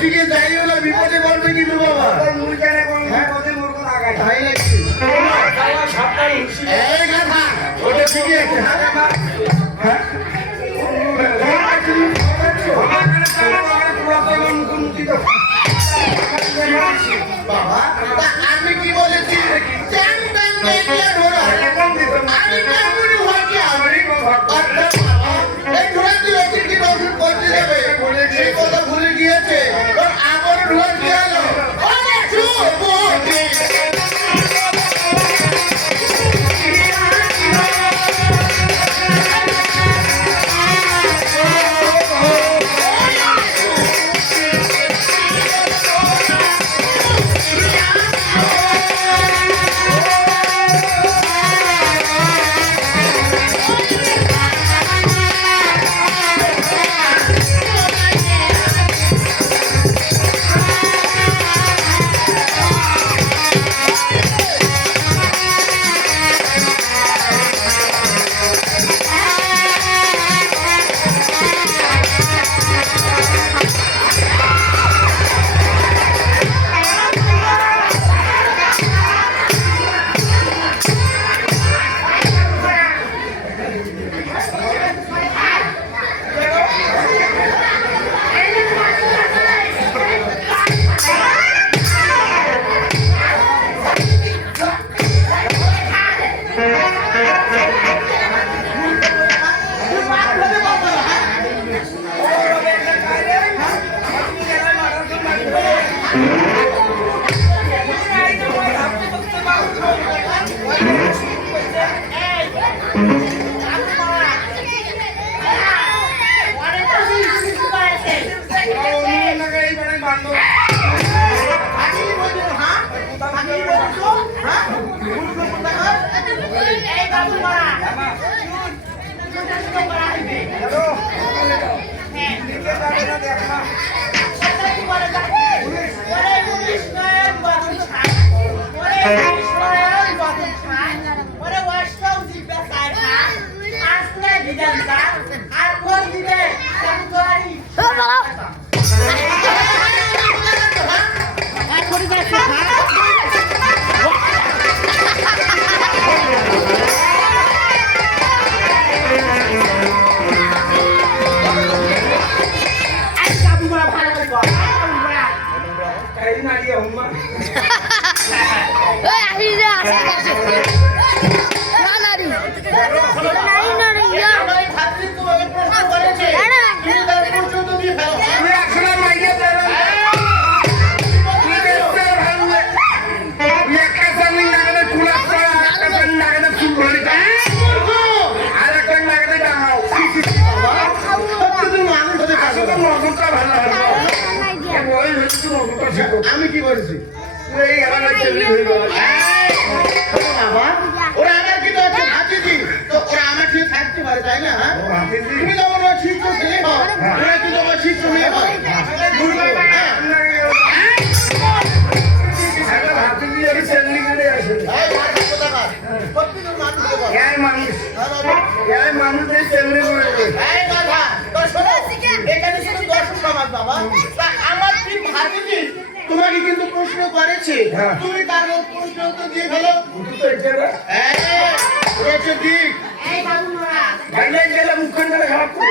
ওদিকে যাই হলো বিপদে পড়বে কিন্তু বাবা মুড়ি কেনে কোন বিপদে মরব লাগাই তাই নাকি সারা সাতটাই খুশি এই কথা ওটা ঠিকই আছে হ্যাঁ বাবা আমি কি বলেছি চ্যাং ব্যাং দিয়ে ধরা আমি কেমন হয়েছি আমি এই ধরা দিয়ে কি ওষুধ করতে যাবে সেই কথা ভুলে গিয়েছে আমার ঢোল কি হলো আমি কি বলেছি বাবা ওরা আমার কি বলছে ভাতিজি তো ওরা আমার ঠিক থাকতে পারে তাই না তুমি তো আমার ঠিক তো ছেলে হও ওরা কিন্তু আমার ঠিক তো মেয়ে হয় তোমাকে কিন্তু প্রশ্ন করেছে তুমি তার প্রশ্ন তো দিয়ে ফেলো মুখখানটা খারাপ করে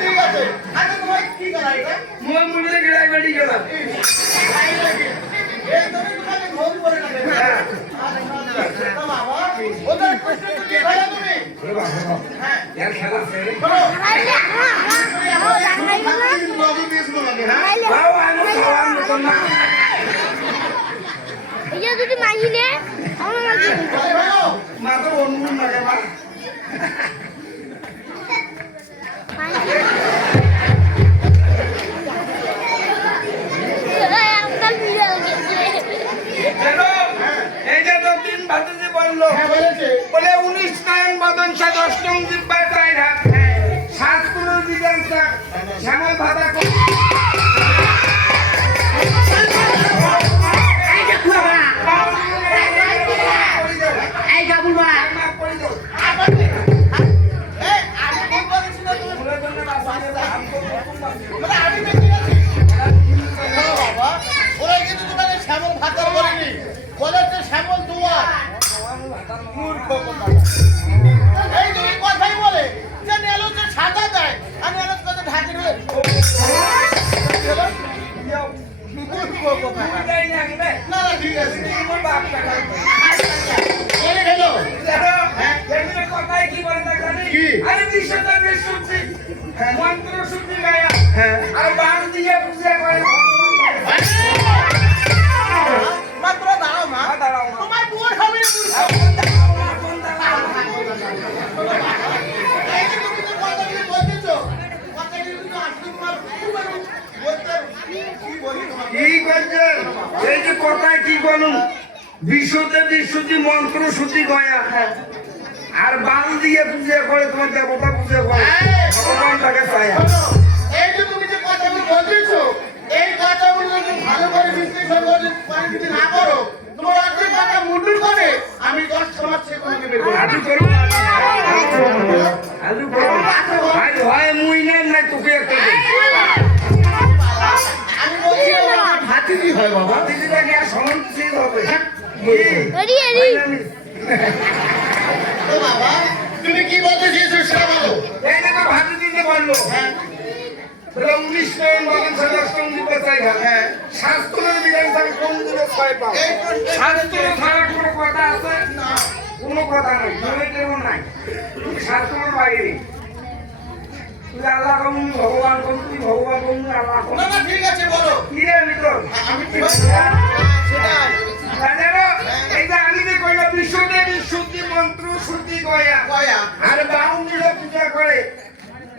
ঠিক আছে এ বাবা, হ্যাঁ এর খেলা ছেড়ে। শোনো, Hãy নজর দিয়েছিল নাকি, হ্যাঁ? বাবা, আমি খাওয়ার মতন না। subscribe cho kênh Ghiền Mì Gõ để আরে ভাইও, মা তো অন্য লাগে মা। দেখো, এই যে তো তিন ভাতিজি বললো, হ্যাঁ বলেছে। বলে 19 নয়ন বদন সাজ অষ্টম জিব্বার চাই হাত, সাত পুরো দিদান চাক, শ্যামল ভাতা এই, আমি ঠিক বলেছি না তুমি? মানে আমি বেশি আছি। শোনো বাবা, ওরা কিন্তু তোমাকে শ্যামল ভাতার বলেনি, বলেছে শ্যামল দুয়ার। মূর্খ কোথাকার। এই তুমি কথাই বলে যে নেলোকে সাজা দেয় আর নেলোকে কথা ঢাকি ধরে মূর্খ কোথাকার। না না ঠিক আছে বলে গেল কি? হ্যাঁ আর বান দিয়ে পূজা করে মাত্র দাঁড়াও মা, দাঁড়াও মা। তোমার বুয়ার হবে এই যে তুমি যে কথাগুলি বলতেছো, কথাগুলি কিন্তু আসলে তোমার বলতে কি বলি তোমাকে? কি করছে এই যে কথায় কি বলুন বিশুদ্ধে বিশুদ্ধি মন্ত্র শুদ্ধি গয়া আর বাল দিয়ে পূজা করে তোমার দেবতা পূজা করে ভগবান তাকে চায় শোনো, এই যে তুমি যে কথাগুলো বলতেছো, এই কথাগুলো যদি ভালো করে বিশ্লেষণ করে যদি না করো, তোমার অর্ধেক কথা মুন্ডু করে আমি 10 সমাজ সে তোমাকে বের করে আলু করো আলু করো আজ হয় মুই নাই তোকে একটা দেব আমি বলছি ভাতিজি হয় বাবা। দিদিটাকে আর সমান চেয়ে হবে Ready, ready. ও বাবা, তুমি কি বলতে চেয়েছো সেটা বলো। এই দেখো ভাতি দিতে বললো হ্যাঁ, বলে 19 নয়ন বদন সাজ অষ্টম দিব্য চাই হ্যাঁ শাস্ত্রের বিধান থাকে কোন দিনে 6 পাও এই প্রশ্নের শাস্ত্র ছাড়া কোনো কথা আছে না। কোনো কথা নাই জমিতেও নাই শাস্ত্রের বাইরে তুই আল্লাহ কম ভগবান কম তুই ভগবান কম আল্লাহ কম না না ঠিক আছে বলো। কি রে ভিতর আমি কি সেটাই এই যে আমি যে কইলা বিশুদ্ধি বিশুদ্ধি মন্ত্র শুদ্ধি গয়া কয়া আর বাউন্ডিরা পূজা করে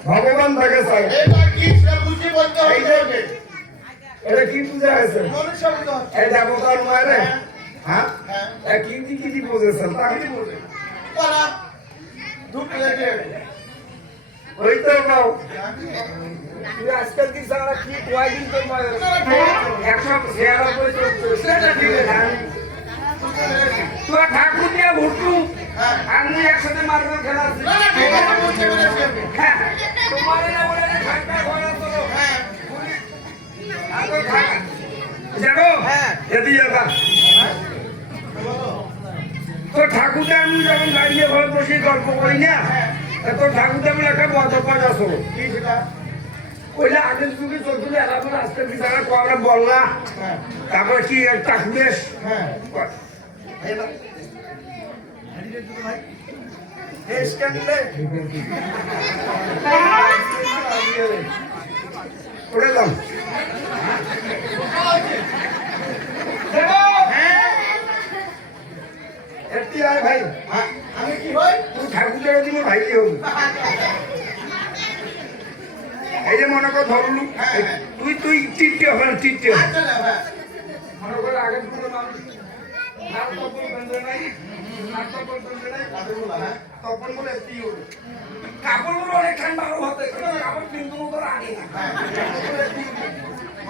ভগবান তাকে চায় এবার কি সেটা বুঝে বলতে হবে। এটা কি পূজা আছে মনুষ্য বুঝতে হবে। এই দেবতার মারে হ্যাঁ হ্যাঁ, এ কি দি বুঝেছেন তাকে বুঝে করা ধূপ লেগে ওই তো বাউ তুই আজকাল কি সারা কি কয়দিন তো ময় 196 সেটা ঠিক আছে তো ঠাকুর দিয়ে ভুটু আমি একসাথে মারবো খেলা না না ঠিক আছে বুঝতে পেরেছি আমি। তোমার না বলে ঠান্ডা ঘরে তো হ্যাঁ আগে খা যাবো হ্যাঁ। এদি যাবা তো ঠাকুরটা আমি যখন দাঁড়িয়ে ঘর বসে গল্প করি না তো ঠাকুরটা বলে একটা মতপাত আসো কি সেটা ওইটা আগের যুগে চলছিল এখন আস্তে বিচারা আমরা বললা হ্যাঁ তারপরে কি ঠাকুরের হ্যাঁ ওটা দাম একটি আয় ভাই আমি কি হই তুই ঠাকুরটা দিব ভাই হোক এই যে মনে কর ধরলু তুই টিপতে হবে না টিপতে হবে আচ্ছা না হ্যাঁ মনে করে আগে পুরো মানুষ নাম তপন বন্ধ নাই নাম তপন বন্ধ নাই তপন বলে কি হলো কাপড়গুলো অনেক ঠান্ডা হতে কাপড় কিন্তু তো আগে না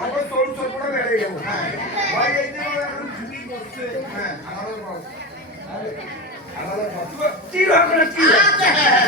আমার চোল চোপড়া বেড়ে গেল ভাই এই যে এখন ছুটি করছে হ্যাঁ আমাদের বস কি হবে কি আচ্ছা হ্যাঁ